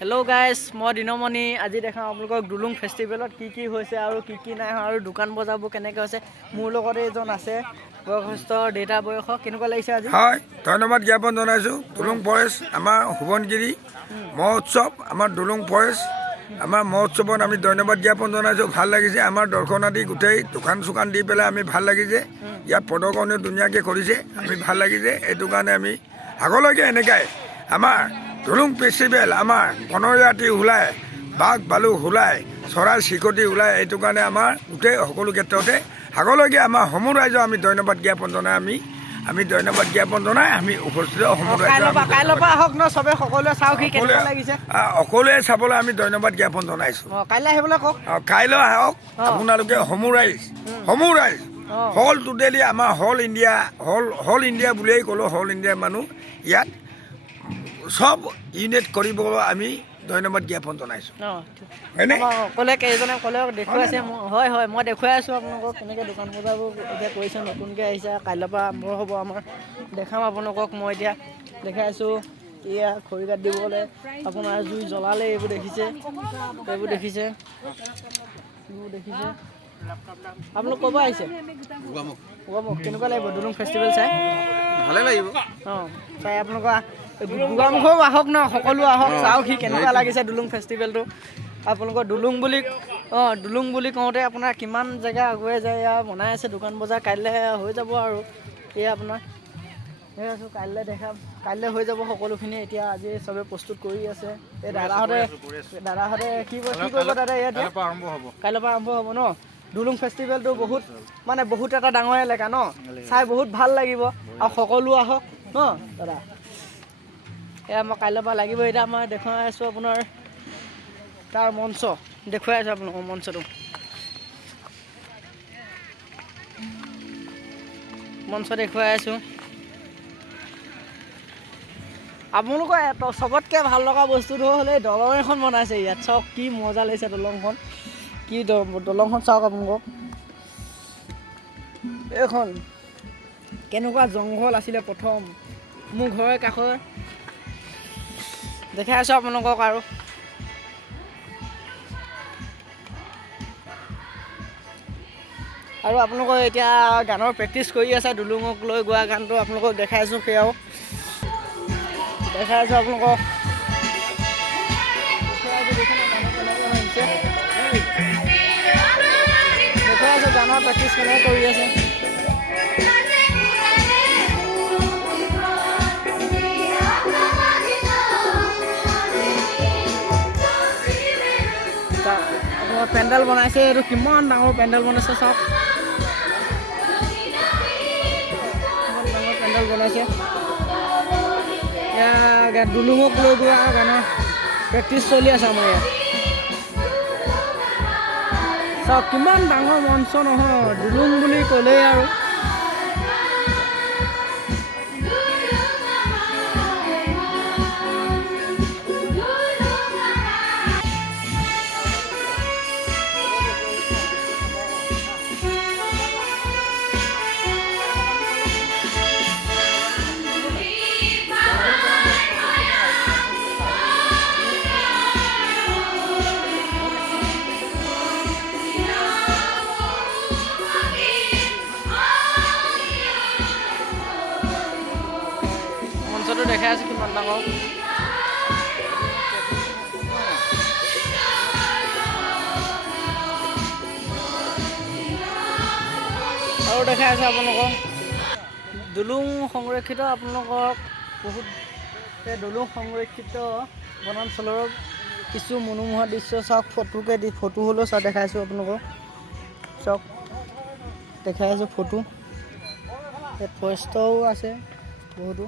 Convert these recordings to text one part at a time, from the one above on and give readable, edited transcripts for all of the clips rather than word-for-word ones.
Hello' guys, মই দিনমণি। আজি দেখাওঁ আপোনালোকক দুলুং ফেষ্টিভেলত কি হৈছে আৰু কি নাই হোৱা আৰু দোকান বজাৰবোৰ কেনেকৈ হৈছে। মোৰ লগত এইজন আছে বয়সস্থ দেউতা বয়স। কেনেকুৱা লাগিছে আজি? হয়, ধন্যবাদ জ্ঞাপন জনাইছোঁ। দুলুং ফৰেষ্ট আমাৰ সোৱণগিৰি মহোৎসৱ, আমাৰ দুলুং ফৰেষ্ট আমাৰ মহোৎসৱত আমি ধন্যবাদ জ্ঞাপন জনাইছোঁ। ভাল লাগিছে, আমাৰ দৰ্শনাৰ্থী গোটেই দোকান চোকান দি পেলাই আমি ভাল লাগিছে। ইয়াত প্ৰদৰ্শনীও ধুনীয়াকৈ কৰিছে, আমি ভাল লাগিছে। এইটো কাৰণে আমি আগলৈকে এনেকৈ আমাৰ দুলুং ফেষ্টিভেল আমাৰ বনৰীয়াটি ওলায়, বাঘ ভালুক ওলায়, চৰাই চিৰিকটি ওলায়। এইটো কাৰণে আমাৰ গোটেই সকলো ক্ষেত্ৰতে আগলৈকে আমাৰ সমূহ ৰাইজক আমি ধন্যবাদ জ্ঞাপন জনাই আমি ধন্যবাদ জ্ঞাপন জনাই আমি উপস্থিত সমূহ কাইলৈৰ পৰা আহক ন, চবে সকলোৱে চাওক সি কেনেকুৱা লাগিছে। সকলোৱে চাবলৈ আমি ধন্যবাদ জ্ঞাপন জনাইছোঁ। কাইলৈ আহিবলৈ কওক। কাইলৈ আহক আপোনালোকে সমূহ ৰাইজ হল টোটেলি আমাৰ হল ইণ্ডিয়া বুলিয়েই ক'লোঁ। হল ইণ্ডিয়াৰ মানুহ ইয়াত চব ইউনিট কৰিবলৈ আমি ধন্যবাদ জ্ঞাপন জনাইছোঁ। ক'লে কেইজনে ক'লে দেখুৱাইছে। হয়, মই দেখুৱাই আছোঁ আপোনালোকক কেনেকৈ দোকান বজাৰবোৰ এতিয়া কৰিছে, নতুনকৈ আহিছে। কাইলৈৰ পৰা আৰম্ভ হ'ব আমাৰ। দেখাম আপোনালোকক। মই এতিয়া দেখাই আছোঁ এয়া খৰি কাঠ দিবলৈ আপোনাৰ জুই জ্বলালে। এইবোৰ দেখিছে। আপোনালোক ক'ৰ পৰা আহিছে? গোগামুখ। কেনেকুৱা লাগিব দুলুং ফেষ্টিভেল চাই? ভালে লাগিব। চাই আপোনালোকৰ গোগামুখৰো আহক ন, সকলো আহক চাওক সি কেনেকুৱা লাগিছে দুলুং ফেষ্টিভেলটো। আপোনালোকৰ দুলুং বুলি কওঁতে আপোনাৰ কিমান জেগা আগুৱাই যায়। এয়া বনাই আছে দোকান বজাৰ। কাইলৈ হৈ যাব আৰু এয়া আপোনাৰ সেই আছোঁ। কাইলৈ হৈ যাব সকলোখিনি। এতিয়া আজি চবে প্ৰস্তুত কৰি আছে। এই দাদাহঁতে কি কৰিব দাদা? এতিয়া কাইলৈৰ পৰা আৰম্ভ হ'ব ন দুলুং ফেষ্টিভেলটো। বহুত এটা ডাঙৰ এলেকা ন, চাই বহুত ভাল লাগিব। আৰু সকলো আহক ন দাদা। এয়া মই কাইলৈৰ পৰা লাগিব। এতিয়া মই দেখুৱাই আছোঁ আপোনাৰ তাৰ মঞ্চ দেখুৱাই আছোঁ আপোনালোকৰ মঞ্চ দেখুৱাই আছোঁ আপোনালোকৰ। চবতকৈ ভাল লগা বস্তুটো হ'লে দলং এখন বনাইছে ইয়াত। চাওক কি মজা লাগিছে দলংখন। দলংখন চাওক আপোনালোকক। এইখন কেনেকুৱা জংঘল আছিলে প্ৰথম। মোৰ ঘৰৰ কাষৰ দেখাই আছোঁ আপোনালোকক। আৰু আপোনালোকৰ এতিয়া গানৰ প্ৰেক্টিচ কৰি আছে। দুলুঙক লৈ গোৱা গানটো আপোনালোকক দেখাই আছোঁ। সেয়াও দেখাই আছোঁ আপোনালোকক। দেখাই আছোঁ গানৰ প্ৰেক্টিচ কেনেকৈ কৰি আছে। আপোনাৰ পেণ্ডেল বনাইছে। এইটো কিমান ডাঙৰ পেণ্ডেল বনাইছে চাওক। পেণ্ডেল বনাইছে। এয়া দুলুঙক লৈ গোৱা গানৰ প্ৰেক্টিচ চলি আছে আমাৰ ইয়াত। চাওক কিমান ডাঙৰ মঞ্চ নহয়, দুলুং বুলি ক'লেই আৰু মঞ্চটো দেখাই আছোঁ কিমান ডাঙৰ। আৰু দেখাই আছোঁ আপোনালোকক দুলুং সংৰক্ষিত। আপোনালোকক বহুত দুলুং সংৰক্ষিত বনাঞ্চলৰ কিছু মনোমোহা দৃশ্য চাওক। ফটো হ'লেও চাওক দেখাইছোঁ আপোনালোকক। চাওক দেখাই আছোঁ ফটো। ইয়াত ফৰেষ্টও আছে বহুতো।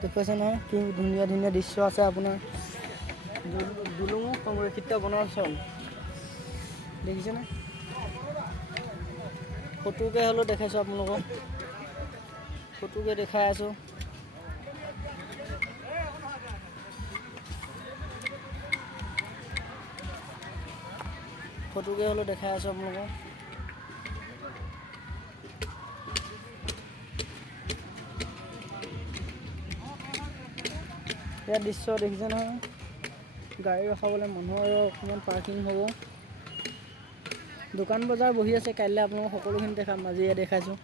দেখুৱাইছে নহয় কি ধুনীয়া দৃশ্য আছে আপোনাৰ দুলুং সংৰক্ষিত বনাঞ্চল। দেখিছেনে? ফটোকে হ'লেও দেখাইছোঁ আপোনালোকক। ফটোকে দেখাই আছোঁ। আপোনালোকক। ইয়াৰ দৃশ্য দেখিছে নহয়। গাড়ী ৰখাবলৈ মানুহৰ অকণমান পাৰ্কিং হ'ব। দোকান বজাৰ বহি আছে, কাইলৈ আপোনালোকক সকলোখিনি দেখাম, আজি দেখাইছোঁ।